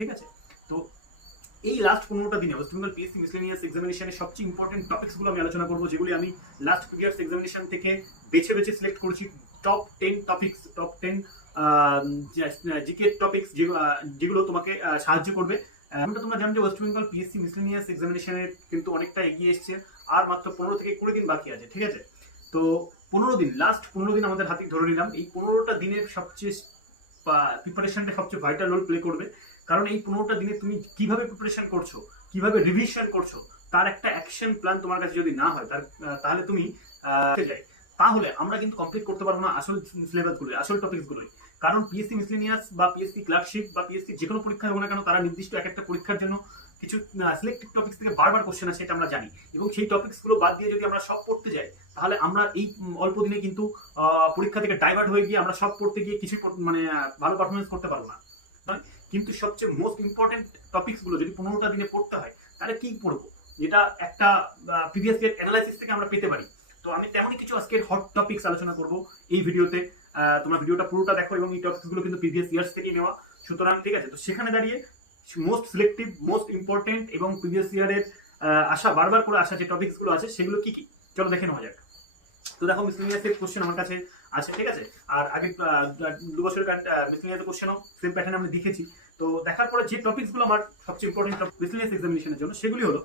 ঠিক আছে? তো এই লাস্ট পনেরোটা দিনে ওয়েস্ট বেঙ্গল পিএসসি মিসলেনিয়াস এক্সামিনেশনের সবচেয়ে ইম্পর্টেন্ট টপিক্সগুলো আমি আলোচনা করব, যেগুলি আমি লাস্ট প্রিভিয়াস এক্সামিনেশন থেকে বেছে বেছে সিলেক্ট করেছি। Top ten topics top ten GK topics যেগুলো তোমাকে সাহায্য করবে। এমনটা তোমরা জানো যে ওয়েস্ট বেঙ্গল পিএসসি মিসলেনিয়াস এক্সামিনেশনের কিন্তু অনেকটা এগিয়ে এসছে, আর মাত্র পনেরো থেকে কুড়ি দিন বাকি আছে, ঠিক আছে? তো পনেরো দিন লাস্ট পনেরো দিন আমাদের হাতে ধরে নিলাম। এই পনেরোটা দিনের সবচেয়ে প্রিপারেশনটা সবচেয়ে ভাইটাল রোল প্লে করবে। কারণ এই পনেরোটা দিনে তুমি কীভাবে প্রিপারেশন করছ, কীভাবে রিভিশন করছ, তার একটা অ্যাকশন প্ল্যান তোমার কাছে যদি না হয় তাহলে তুমি যাই। তাহলে আমরা কিন্তু কমপ্লিট করতে পারব না আসল সিলেবাসগুলো আসল টপিকসগুলোই কারণ পিএসসি মিসলিনিয়াস বা পিএসসি ক্লার্কশিপ বা পিএসসি যে কোনো পরীক্ষা হোক না কেন, তারা নির্দিষ্ট এক একটা পরীক্ষার জন্য কিছু সিলেক্টেড টপিক্স থেকে বারবার কোশ্চেন আসে, এটা আমরা জানি। এবং সেই টপিকসগুলো বাদ দিয়ে যদি আমরা সব পড়তে যাই, তাহলে আমরা এই অল্প দিনে কিন্তু পরীক্ষা থেকে ডাইভার্ট হয়ে গিয়ে আমরা সব পড়তে গিয়ে কিছু মানে ভালো পারফরমেন্স করতে পারব না। কিন্তু সবচেয়ে মোস্ট ইম্পর্টেন্ট টপিকসগুলো যদি পনেরোটা দিনে পড়তে হয়, তাহলে কি পড়ব? যেটা একটা প্রিভিয়াস ইয়ার অ্যানালাইসিস থেকে আমরা পেতে পারি। তো আমি তেমনই কিছু আজকের হট টপিকস আলোচনা করব এই ভিডিওতে। তোমরা ভিডিওটা পুরোটা দেখো এবং এই টপিকসগুলো কিন্তু প্রিভিয়াস ইয়ার্স থেকে নেওয়া। সুতরাং, ঠিক আছে? তো সেখানে দাঁড়িয়ে মোস্ট সিলেক্টিভ মোস্ট ইম্পর্টেন্ট এবং প্রিভিয়াস ইয়ারের আশা বারবার করে আসা যে টপিকসগুলো আছে, সেগুলো কি কি? চলো দেখে নেওয়া যাক। তো দেখো মিসলিনিয়াসের কোশ্চেন আমার কাছে আছে, ঠিক আছে? আর আগে দু বছরের মিসলিনিয়াসের কোশ্চেনও সেম প্যাটার্ন আমি দেখেছি। তো দেখার পরে যে টপিকসগুলো আমার সবচেয়ে ইম্পর্টেন্ট মিসলিনিয়াস এক্সামিনেশনের জন্য, সেগুলি হলো,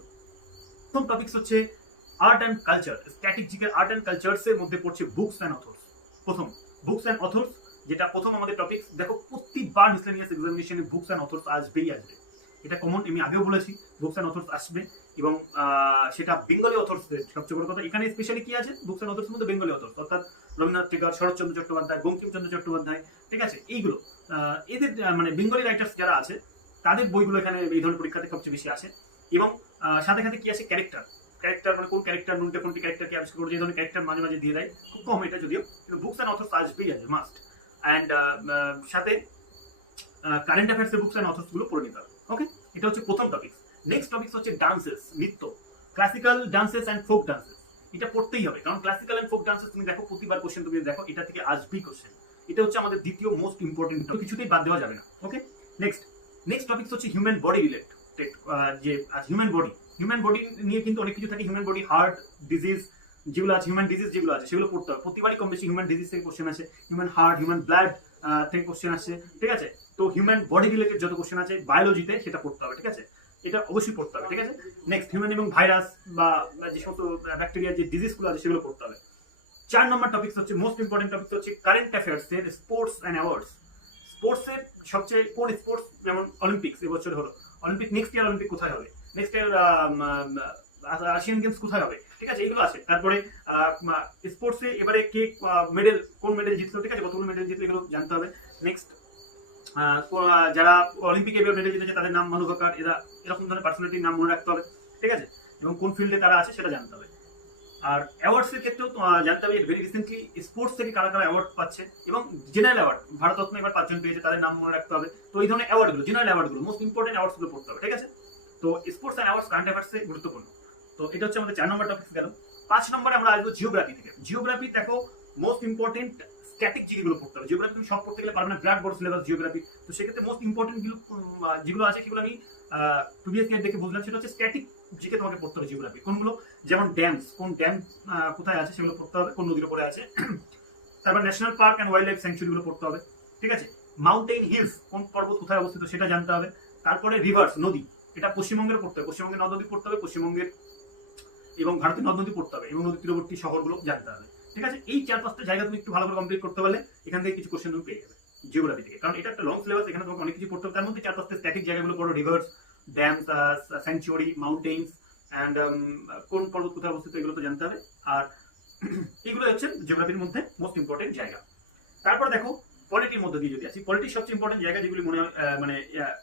প্রথম টপিকস হচ্ছে আর্ট অ্যান্ড কালচার স্ট্যাটিক জিকের আর্ট অ্যান্ড কালচার্স এর মধ্যে পড়ছে বুকস অ্যান্ড অথর্স প্রথম বুকস অ্যান্ড অথর্স যেটা প্রথম আমাদের টপিক দেখো প্রতিবার মিসলেনিয়াস এক্সামিনেশনে বুকস অ্যান্ড অথর্স আসবেই আসবে। এটা কমন আমি আগেও বলেছি বুকস অ্যান্ড অথর্স আসবে এবং সেটা বেঙ্গলি অথর্স সবচেয়ে বড় কথা। এখানে স্পেশালি কি আছে? বুকস অ্যান্ড অথর্স মধ্যে বেঙ্গলি অথর্স অর্থাৎ রবীন্দ্রনাথ টেগর, শরৎচন্দ্র চট্টোপাধ্যায়, বঙ্কিমচন্দ্র চট্টোপাধ্যায়, ঠিক আছে? এইগুলো এদের মানে বেঙ্গলি রাইটার্স যারা আছে, তাদের বইগুলো এখানে এই ধরনের পরীক্ষাতে সবচেয়ে বেশি আসে। এবং সাথে সাথে কি আছে ক্যারেক্টার ক্যারেক্টার মানে কোন ক্যারেক্টার নুনটা কোনটি ক্যারেক্টারকে আবিষ্কার করে যে ধরনের ক্যারেক্টার মাঝে মাঝে দিয়ে দেয়। খুব কম এটা যদিও, কিন্তু বুকস অ্যান্ড অথর্স আসবেই আছে মাস্ট অ্যান্ড সাথে কারেন্ট অ্যাফেয়ার্স বুকস অ্যান্ড অথর্সগুলো পড়ে নিতে হবে। ওকে এটা হচ্ছে প্রথম টপিক নেক্সট টপিক হচ্ছে ডান্সেস নৃত্য। Classical dances and folk dances এটা পড়তেই হবে। কারণ ক্লাসিক্যাল অ্যান্ড ফোক ডান্সেস তুমি দেখো, প্রতিবার কোশ্চেন তুমি দেখো, এটা থেকে আসবেই কোশ্চেন এটা হচ্ছে আমাদের দ্বিতীয় মোস্ট ইম্পর্টেন্ট কিছুতেই বাদ দেওয়া যাবে না। ওকে নেক্সট নেক্সট টপিক হচ্ছে হিউম্যান বডি রিলেটেড যে হিউম্যান বডি হিউম্যান বডি নিয়ে কিন্তু অনেক কিছু থাকে। হিউম্যান বডি হার্ট ডিজিজ যেগুলো আছে হিউম্যান ডিজিজ যেগুলো আছে, সেগুলো পড়তে হবে। প্রতিবারই কম বেশি হিউম্যান ডিজিজ থেকে কোশ্চেন আসে হিউম্যান হার্ট হিউম্যান ব্লাড থেকে কোশ্চেন আসে, ঠিক আছে? তো হিউম্যান বডি রিলেটেড যত কোশ্চেন আছে বায়োলজিতে সেটা পড়তে হবে, ঠিক আছে? এটা অবশ্যই পড়তে হবে, ঠিক আছে? নেক্সট হিউম্যান এবং ভাইরাস বা যে সমস্ত ব্যাকটেরিয়া যে ডিজিজগুলো আছে, সেগুলো পড়তে হবে। চার নম্বর টপিক হচ্ছে মোস্ট ইম্পর্টেন্ট টপিক হচ্ছে কারেন্ট অ্যাফেয়ার্স এর স্পোর্টস অ্যান্ড অ্যাওয়ার্ডস স্পোর্টসের সবচেয়ে, কোন স্পোর্টস যেমন অলিম্পিক্স এবছর হলো। অলিম্পিক নেক্সট ইয়ার অলিম্পিক কোথায় হবে? নেক্সট ইয়ার এশিয়ান গেমস কোথায় হবে? ঠিক আছে এগুলো আছে। তারপরে স্পোর্টসে এবারে কে মেডেল কোন মেডেল জিতলো, ঠিক আছে? কতগুলো মেডেল জিতলো, এগুলো জানতে হবে। নেক্সট যারা অলিম্পিকে এবার মেডেল জিতেছে, তাদের নাম মানু এরা এরকম ধরনের পার্সোনালিটির নাম মনে রাখতে হবে, ঠিক আছে? এবং কোন ফিল্ডে তারা আছে, সেটা জানতে হবে। আর অ্যাওয়ার্ডসের ক্ষেত্রেও জানতে হবে ভেরি রিসেন্টলি স্পোর্টস থেকে কারা কারা অ্যাওয়ার্ড পাচ্ছে, এবং জেনারেল অ্যাওয়ার্ড ভারতরত্ন এবার পাঁচজন পেয়েছে, তাদের নাম মনে রাখতে হবে। তো এই ধরনের অ্যাওয়ার্ডগুলো জেনারেল অ্যাওয়ার্ডগুলো মোস্ট ইম্পর্টেন্ট অ্যাওয়ার্ডসগুলো পড়তে হবে, ঠিক আছে? তো স্পোর্টস অ্যাওয়ার্ডস কারেন্ট অ্যাফেয়ার্সে গুরুত্বপূর্ণ। তো এটা হচ্ছে আমাদের চার নম্বর টপিক গেল। পাঁচ নম্বরে আমরা আসব জিওগ্রাফি থেকে। জিওগ্রাফি দেখো মোস্ট ইম্পর্টেন্ট স্ট্যাটিক জিনিসগুলো পড়তে হবে। জিওগ্রাফি তুমি সব পড়তে গেলে পারবে না ব্ল্যাক বোর্ড সিলেবাস জিওগ্রাফি তো সেক্ষেত্রে মোস্ট ইম্পর্টেন্ট যেগুলো আছে সেগুলো আমি প্রিভিয়াস ইয়ার দেখে বুঝলাম। সেটা হচ্ছে স্ট্যাটিক জিকে তোমাকে পড়তে হবে জিওগ্রাফি কোনগুলো? যেমন ড্যামস কোন ড্যাম কোথায় আছে সেগুলো পড়তে হবে, কোন নদীর উপরে আছে। তারপর national park and wild life স্যাংচুরিগুলো পড়তে হবে। ঠিক আছে? মাউন্টেন হিলস কোন পর্বত কোথায় অবস্থিত সেটা জানতে হবে। তারপরে রিভার্স নদী। এটা পশ্চিমবঙ্গের পড়তে হবে। পশ্চিমবঙ্গের নদী পড়তে হবে, পশ্চিমবঙ্গের এবং ভারতের নদ নদী পড়তে হবে এবং নদী তীরবর্তী শহরগুলো জানতে হবে। ঠিক আছে? এই চার পাঁচটা জায়গা তুমি একটু ভালো করে কমপ্লিট করতে পারলে এখান থেকে কিছু কোশ্চেন তুমি পেয়ে যাবে জিওগ্রাফি থেকে। কারণ এটা একটা লং সিলেবাস এখানে তোমাকে অনেক কিছু পড়তে হবে। তার মধ্যে চার পাঁচটা স্ট্যাটিক জায়গাগুলো পড়ো rivers dam sanctuary mountains and কোন পর্বত কোথায় অবস্থিত এগুলো তো জানতে হবে। আর এগুলো হচ্ছে জিওগ্রাফির মধ্যে মোস্ট ইম্পর্টেন্ট জায়গা। তারপর দেখো পলিটির মধ্যে দিয়ে যদি আছি পলিটির সবচেয়ে ইম্পর্টেন্ট জায়গা যেগুলি মনে মানে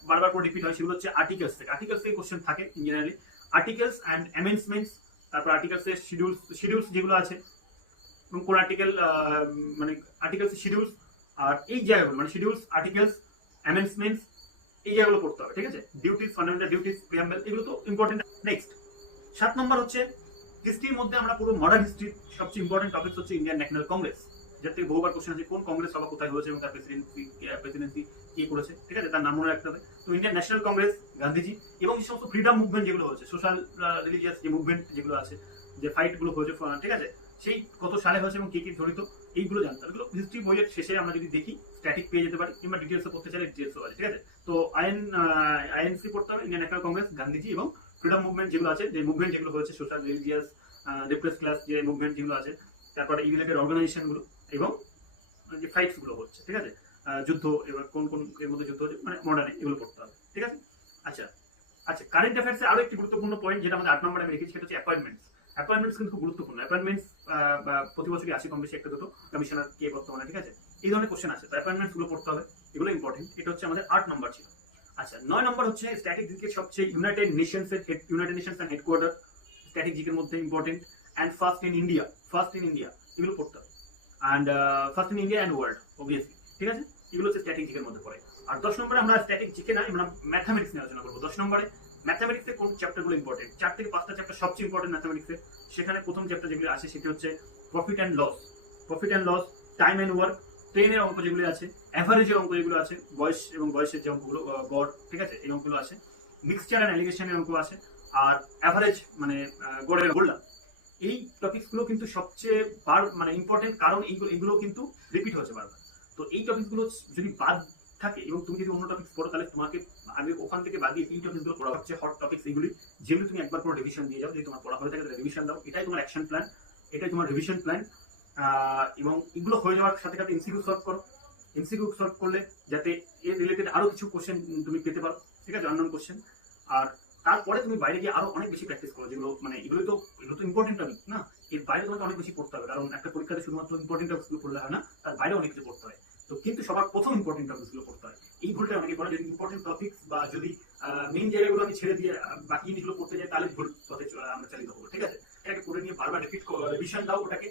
বারবার করে রিপিট হয় সেগুলো হচ্ছে আর্টিকেলস থেকে। আর্টিকেলস থেকে কোশ্চেন থাকে ইঞ্জিনিয়ারলি আর্টিকেলস অ্যান্ড অ্যামেন্ডসমেন্টস তারপর আর্টিকেলস এর শিডিউলস শিডিউলস যেগুলো আছে, এবং কোন আর্টিকেল মানে আর্টিকেলস শিডিউলস আর এই জায়গাগুলো মানে শিডিউলস আর্টিকেলস অ্যামেন্সমেন্টস এই জায়গাগুলো করতে হবে, ঠিক আছে? ডিউটিস ফান্ডামেন্টাল ডিউটিস প্রিয়াম্বেল এগুলো তো ইম্পর্টেন্ট নেক্সট সাত নম্বর হচ্ছে হিস্ট্রির মধ্যে আমরা পুরো মডার্ন হিস্ট্রির সবচেয়ে ইম্পর্টেন্ট টপিক হচ্ছে ইন্ডিয়ান ন্যাশনাল কংগ্রেস যার থেকে বহুবার কোশ্চেন আছে, কোন কংগ্রেস সভা কোথায় হয়েছে এবং তার প্রেসিডেন্সি প্রেসিডেন্সি কে করেছে? ঠিক আছে? তার নাম মনে রাখতে হবে। তো ইন্ডিয়ান ন্যাশনাল কংগ্রেস গান্ধীজি এবং যে সমস্ত ফ্রিডম মুভমেন্ট যেগুলো হচ্ছে সোশ্যাল রিলিজিয়াস যে মুভমেন্ট যেগুলো আছে, যে ফাইটগুলো হয়েছে ঠিক আছে? সেই কত সালে হয়েছে এবং কে কে জড়িত, এইগুলো জানতে হবে। হিস্ট্রি বইয়ের শেষে আমরা যদি দেখি স্ট্যাটিক পেয়ে যেতে পারি, কিংবা ডিটেলসে পড়তে চাইলে ডিটেলসও আছে, ঠিক আছে? তো আইএন আইএনসি পড়তে হবে ইন্ডিয়ান ন্যাশনাল কংগ্রেস গান্ধীজি এবং ফ্রিডম মুভমেন্ট যেগুলো আছে, যে মুভমেন্ট যেগুলো হয়েছে সোশ্যাল রিলিজিয়াস রিপ্রেস ক্লাস যে মুভমেন্ট যেগুলো আছে, তারপরে এই রিলেটেড অর্গানাইজেশনগুলো এবং যে ফাইটসগুলো হচ্ছে, ঠিক আছে? যুদ্ধ, এবার কোন কোন, এর মধ্যে যুদ্ধ হচ্ছে মানে মডার্নে এগুলো পড়তে হবে, ঠিক আছে? আচ্ছা আচ্ছা কারেন্ট অ্যাফেয়ার্সে আরও একটি গুরুত্বপূর্ণ পয়েন্ট যেটা আমাদের আট নম্বরে আমি রেখেছি সেটা হচ্ছে অ্যাপয়েন্টমেন্টস অ্যাপয়েন্টমেন্টস কিন্তু খুব গুরুত্বপূর্ণ। অ্যাপয়েন্টমেন্টস প্রতি বছরই আসে কম বেশি একটা দুটো কমিশনার কে বর্তমানে, ঠিক আছে? এই ধরনের কোশ্চেন আছে, তো অ্যাপয়েন্টমেন্টসগুলো পড়তে হবে, এগুলো ইম্পর্টেন্ট এটা হচ্ছে আমাদের আট নম্বর ছিল। আচ্ছা নয় নম্বর হচ্ছে স্ট্যাটিক জিকের সবচেয়ে ইউনাইটেড নেশনস এর United Nations and headquarter static জিকের মধ্যে important and first in India first in India এগুলো পড়তে হবে। And first in India and world obviously ঠিক আছে? এগুলো হচ্ছে স্ট্যাটিক জিকের মধ্যে পড়ে। আর দশ নম্বরে আমরা স্ট্যাটিক জিকে না, আমরা ম্যাথামেটিক্স নিয়ে আলোচনা করব। দশ নম্বরে ম্যাথামেটিক্সের কোন চ্যাপ্টারগুলো ইম্পর্টেন্ট চার থেকে পাঁচটা চ্যাপ্টার সবচেয়ে ইম্পর্টেন্ট ম্যাথামেটিক্সের সেখানে প্রথম চ্যাপ্টার যেগুলো আছে, সেটি হচ্ছে profit and loss profit and loss time and work ট্রেনের অঙ্ক যেগুলো আছে অ্যাভারেজের অঙ্ক যেগুলো আছে, বয়স এবং বয়সের যে অঙ্কগুলো গড়, ঠিক আছে? এই অঙ্কগুলো আছে। মিক্সচার অ্যান্ড অ্যালিগেশনের অঙ্ক আছে। আর অ্যাভারেজ মানে গড়ের, বললাম। এই টপিকসগুলো কিন্তু সবচেয়ে বার মানে ইম্পর্টেন্ট কারণ এইগুলো এগুলো কিন্তু রিপিট হচ্ছে বারবার। তো এই টপিকসগুলো যদি বাদ থাকে এবং তুমি যদি অন্য টপিক্স পড়ো, তাহলে তোমাকে আগে ওখান থেকে বাদ দিয়ে এই টপিকসগুলো পড়া হচ্ছে হট টপিক্স এইগুলি। যেগুলো তুমি একবার পর রিভিশন দিয়ে যাও, যদি তোমার পড়া হয়ে থাকে, তাহলে রিভিশন দাও। এটাই তোমার অ্যাকশন প্ল্যান এটাই তোমার রিভিশন প্ল্যান এবং এগুলো হয়ে যাওয়ার সাথে সাথে এমসিকিউ সলভ করো। এমসিকিউ সলভ করলে যাতে এর রিলেটেড আরও কিছু কোশ্চেন তুমি পেতে পারো। ঠিক আছে? আননোন কোশ্চেন আর তারপরে তুমি বাইরে গিয়ে আরও অনেক বেশি প্র্যাকটিস করো, যেগুলো মানে এগুলো তো এগুলো তো ইম্পর্টেন্ট টপিক না? এর বাইরে তোমাকে অনেক বেশি পড়তে হবে, কারণ একটা পরীক্ষাতে শুধুমাত্র ইম্পর্টেন্ট টপিকসগুলো পড়লে হয় না, তার বাইরে অনেক কিছু পড়তে হয়। তো কিন্তু সবার প্রথম ইম্পর্টেন্ট টপিকসগুলো পড়তে হয়। এই ভুলটা অনেকে করে যদি ইম্পর্টেন্ট টপিক বা যদি মেইন জায়গাগুলো আমি ছেড়ে দিয়ে বাকি জিনিসগুলো পড়তে যাই, তাহলে ভুল পথে আমরা চালিত হব, ঠিক আছে? এটাকে পড়ে নিয়ে বারবার রিপিট রিভিশন দাও, ওটাকে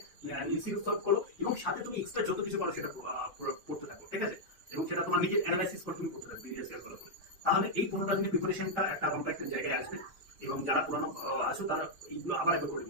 ইনসিকিউ সলভ করো, এবং সাথে তুমি এক্সট্রা যত কিছু পারো সেটা পড়তে থাকো, ঠিক আছে? এবং সেটা তোমার নিজের অ্যানালাইসিস করে তুমি করতে থাকবে প্রিভিয়াস ইয়ার করে দিনের প্রিপারেশনটা একটা কমপ্লেক্সের জায়গায় আসবে এবং যারা পুরানো আছো তারা এইগুলো আবার একবার করে